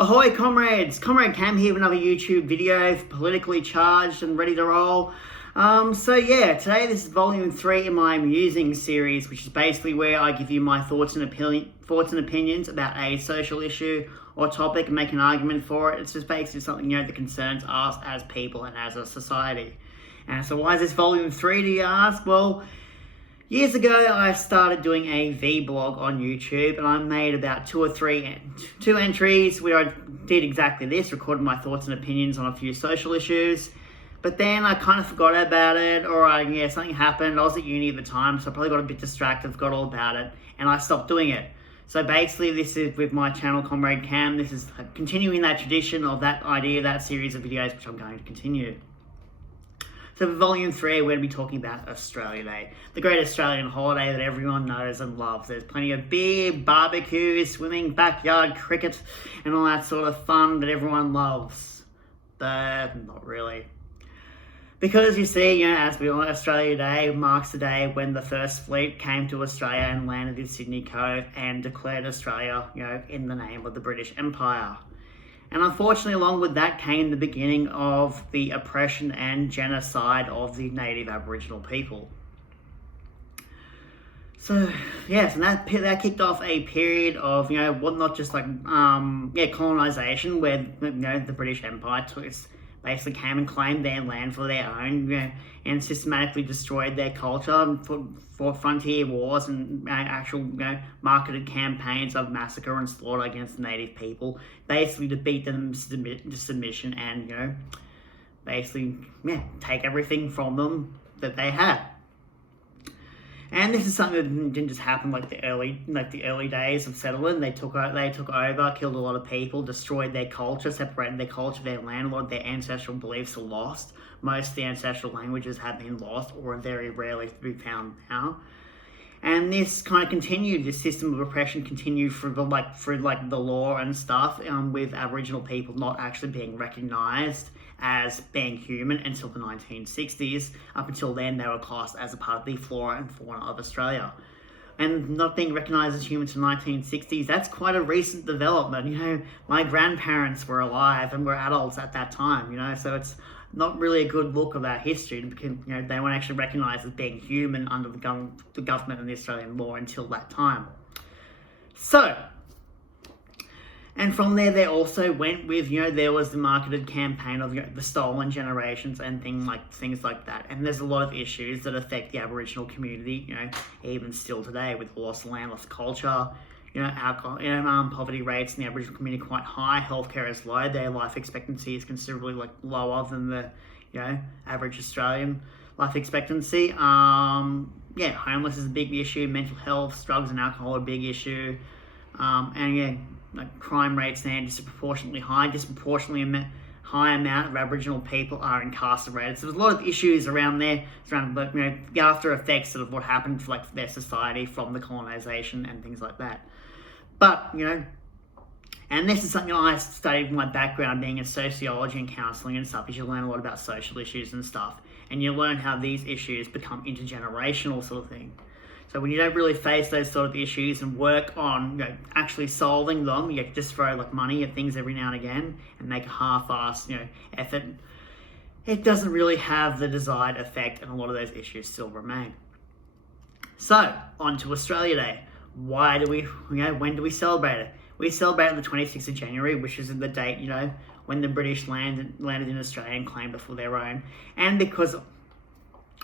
Ahoy comrades! Comrade Cam here with another YouTube video, politically charged and ready to roll. Today this is volume 3 in my musing series, which is basically where I give you my thoughts and opinions about a social issue or topic and make an argument for it. It's just basically something, that concerns us as people and as a society. And so why is this volume 3, do you ask? Well, years ago, I started doing a vlog on YouTube, and I made about two entries where I did exactly this, recorded my thoughts and opinions on a few social issues. But then I kind of forgot about it, or something happened. I was at uni at the time, so I probably got a bit distracted, forgot all about it, and I stopped doing it. So basically, this is with my channel, Comrade Cam. This is continuing that tradition of that idea, that series of videos, which I'm going to continue. So for volume 3, we're going to be talking about Australia Day, the great Australian holiday that everyone knows and loves. There's plenty of beer, barbecues, swimming, backyard cricket, and all that sort of fun that everyone loves. But not really. Because you see, as we all know, Australia Day marks the day when the first fleet came to Australia and landed in Sydney Cove and declared Australia, in the name of the British Empire. And unfortunately, along with that came the beginning of the oppression and genocide of the native Aboriginal people. So, yes, and that kicked off a period of, not just colonisation, where, the British Empire basically came and claimed their land for their own, and systematically destroyed their culture and fought frontier wars and actual, marketed campaigns of massacre and slaughter against the native people, basically to beat them to submission and, take everything from them that they had. And this is something that didn't just happen like the early days of settlement. They took over, killed a lot of people, destroyed their culture, separated their culture, their land. A lot of their ancestral beliefs are lost. Most of the ancestral languages have been lost or are very rarely to be found now. And this kind of continued. This system of oppression continued through the law and stuff, with Aboriginal people not actually being recognised as being human until the 1960s. Up until then, they were classed as a part of the flora and fauna of Australia. And not being recognised as human until the 1960s, that's quite a recent development. My grandparents were alive and were adults at that time, so it's not really a good look of our history because, they weren't actually recognised as being human under the government and the Australian law until that time. So, and from there, they also went with, there was the marketed campaign of the stolen generations and things like that. And there's a lot of issues that affect the Aboriginal community, even still today, with lost land, lost culture, alcohol, poverty rates in the Aboriginal community quite high. Healthcare is low. Their life expectancy is considerably lower than the, average Australian life expectancy. Homeless is a big issue. Mental health, drugs and alcohol are a big issue. Crime rates there are disproportionately high. High amount of Aboriginal people are incarcerated. So there's a lot of issues around there, the after effects of what happened to their society from the colonisation and things like that. But, and this is something I studied with my background being in sociology and counselling and stuff, is you learn a lot about social issues and stuff. And you learn how these issues become intergenerational sort of thing. So when you don't really face those sort of issues and work on actually solving them, you just throw money at things every now and again and make a half-assed effort, it doesn't really have the desired effect, and a lot of those issues still remain. So on to Australia Day. When do we celebrate it? We celebrate on the 26th of January, which is the date when the British landed in Australia and claimed it for their own. And because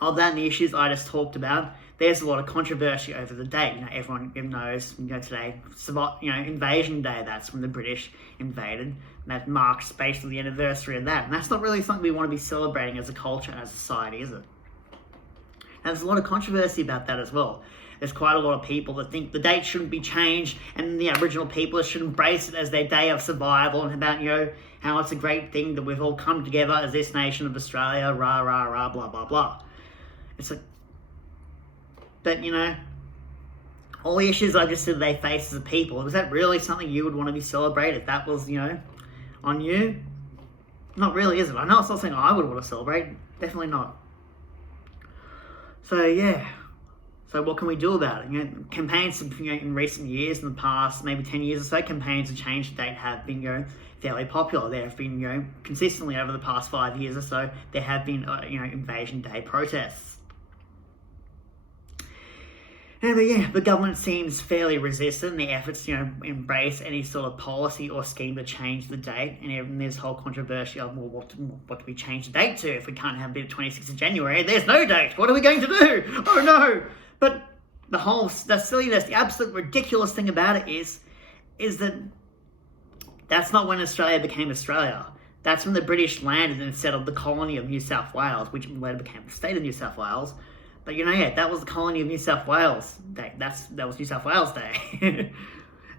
of that and the issues I just talked about, there's a lot of controversy over the date. Everyone knows, today, Invasion Day, that's when the British invaded. And that marks basically the anniversary of that. And that's not really something we want to be celebrating as a culture and as a society, is it? And there's a lot of controversy about that as well. There's quite a lot of people that think the date shouldn't be changed and the Aboriginal people should embrace it as their day of survival and about, how it's a great thing that we've all come together as this nation of Australia, rah, rah, rah, blah, blah, blah. It's but, all the issues I just said they face as a people, was that really something you would want to be celebrated? If that was, on you? Not really, is it? I know it's not something I would want to celebrate. Definitely not. So, yeah. So what can we do about it? Campaigns in recent years, in the past maybe 10 years or so, campaigns to change the date have been fairly popular. There have been consistently over the past 5 years or so, there have been Invasion Day protests. But the government seems fairly resistant in the efforts to embrace any sort of policy or scheme to change the date. And there's whole controversy of, well, what do we change the date to if we can't have it 26th of January? There's no date. What are we going to do? Oh no! But the silliness, the absolute ridiculous thing about it is that that's not when Australia became Australia. That's when the British landed and settled the colony of New South Wales, which later became the state of New South Wales. But that was the colony of New South Wales Day. That was New South Wales Day.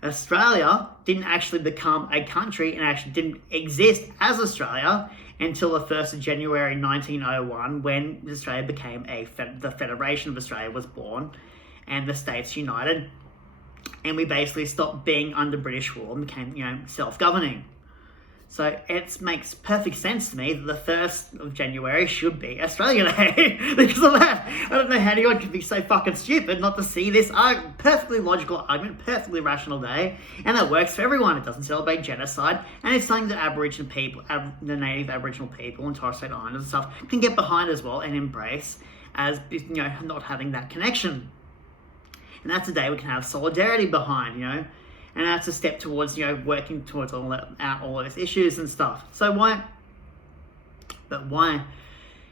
Australia didn't actually become a country and actually didn't exist as Australia until the 1st of January 1901, when Australia became the Federation of Australia was born and the states united, and we basically stopped being under British rule and became self-governing. So it makes perfect sense to me that the 1st of January should be Australia Day because of that. I don't know how anyone could be so fucking stupid not to see this perfectly logical argument, perfectly rational day, and that works for everyone. It doesn't celebrate genocide, and it's something that Aboriginal people, the native Aboriginal people and Torres Strait Islanders and stuff can get behind as well and embrace as not having that connection. And that's a day we can have solidarity behind, And that's a step towards, working towards all those issues and stuff. So why? But why?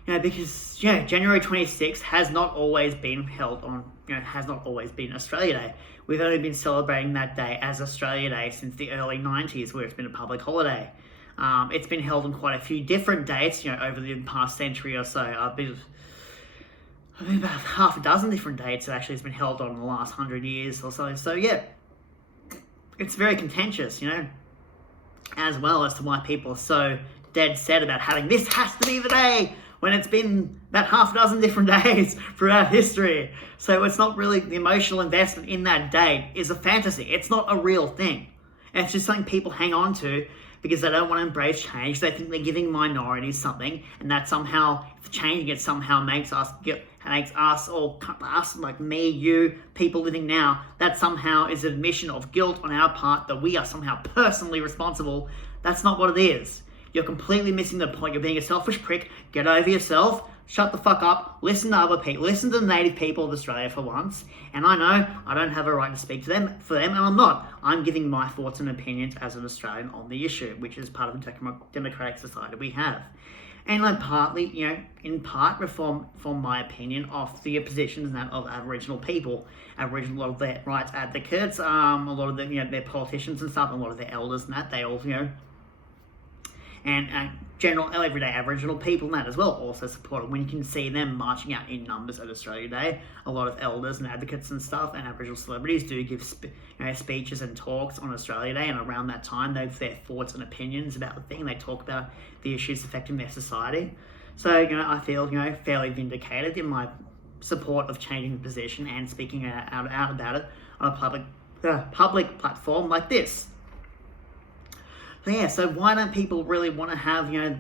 Because, January 26th has not always been held on, has not always been Australia Day. We've only been celebrating that day as Australia Day since the early 90s, where it's been a public holiday. It's been held on quite a few different dates, over the past century or so. I believe about half a dozen different dates actually has been held on in the last 100 years or so. So, it's very contentious, as well as to why people are so dead set about having this has to be the day when it's been about half a dozen different days throughout history. So it's not really the emotional investment in that date is a fantasy. It's not a real thing. And it's just something people hang on to because they don't want to embrace change. They think they're giving minorities something, and that somehow, changing it somehow makes us like me, you, people living now, that somehow is an admission of guilt on our part that we are somehow personally responsible. That's not what it is. You're completely missing the point. You're being a selfish prick. Get over yourself. Shut the fuck up. Listen to other people. Listen to the native people of Australia for once. And I know I don't have a right to speak for them, and I'm not. I'm giving my thoughts and opinions as an Australian on the issue, which is part of the democratic society we have. And partly, in part, reform my opinion of the positions of Aboriginal people, a lot of their rights advocates, a lot of their politicians and stuff, a lot of their elders and that, they all, and general everyday Aboriginal people and that as well also support it. When you can see them marching out in numbers at Australia Day, a lot of elders and advocates and stuff and Aboriginal celebrities do give speeches and talks on Australia Day, and around that time they have their thoughts and opinions about the thing. They talk about the issues affecting their society. So I feel fairly vindicated in my support of changing the position and speaking out about it on a public platform like this. So why don't people really want to have it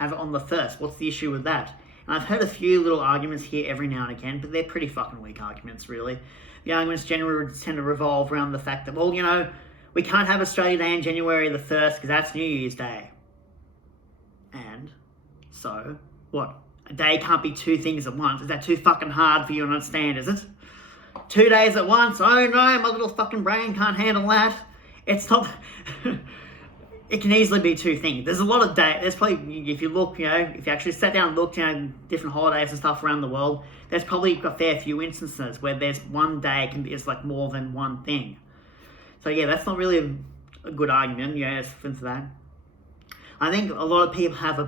on the 1st? What's the issue with that? And I've heard a few little arguments here every now and again, but they're pretty fucking weak arguments, really. The arguments generally tend to revolve around the fact that, we can't have Australia Day on January the 1st because that's New Year's Day. And so, what? A day can't be two things at once. Is that too fucking hard for you to understand, is it? 2 days at once? Oh no, my little fucking brain can't handle that. It's not... It can easily be two things. There's a lot of days. There's probably, if you look, if you actually sat down and looked, different holidays and stuff around the world, there's probably a fair few instances where there's one day is like more than one thing. So that's not really a good argument. For that. I think a lot of people have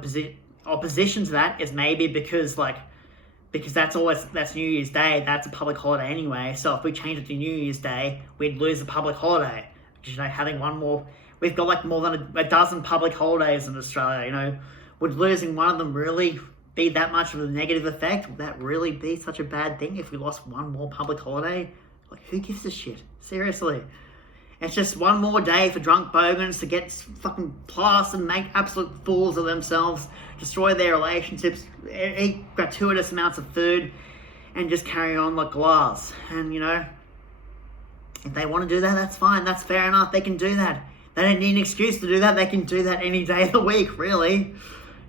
opposition to that is maybe because that's New Year's Day. That's a public holiday anyway. So if we change it to New Year's Day, we'd lose a public holiday. Having one more. We've got more than a dozen public holidays in Australia, Would losing one of them really be that much of a negative effect? Would that really be such a bad thing if we lost one more public holiday? Who gives a shit? Seriously. It's just one more day for drunk bogans to get fucking plus and make absolute fools of themselves, destroy their relationships, eat gratuitous amounts of food, and just carry on like glass. And, you know, if they want to do that, that's fine. That's fair enough. They can do that. They don't need an excuse to do that. They can do that any day of the week, really.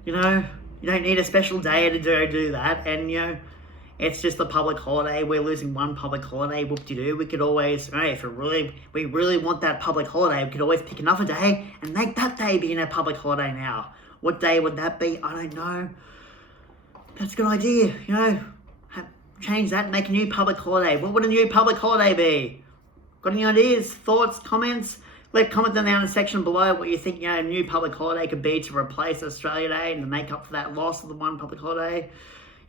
You know, you don't need a special day to do that. And, you know, it's just a public holiday. We're losing one public holiday. Whoop-de-doo. We could always, right, if we really want that public holiday, we could always pick another day and make that day be a public holiday now. What day would that be? I don't know. That's a good idea, you know. Change that and make a new public holiday. What would a new public holiday be? Got any ideas, thoughts, comments? Comment them down in the section below what you think, you know, a new public holiday could be to replace Australia Day and to make up for that loss of the one public holiday.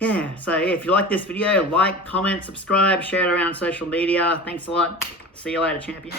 Yeah, so yeah, if you like this video, like, comment, subscribe, share it around social media. Thanks a lot. See you later, champions.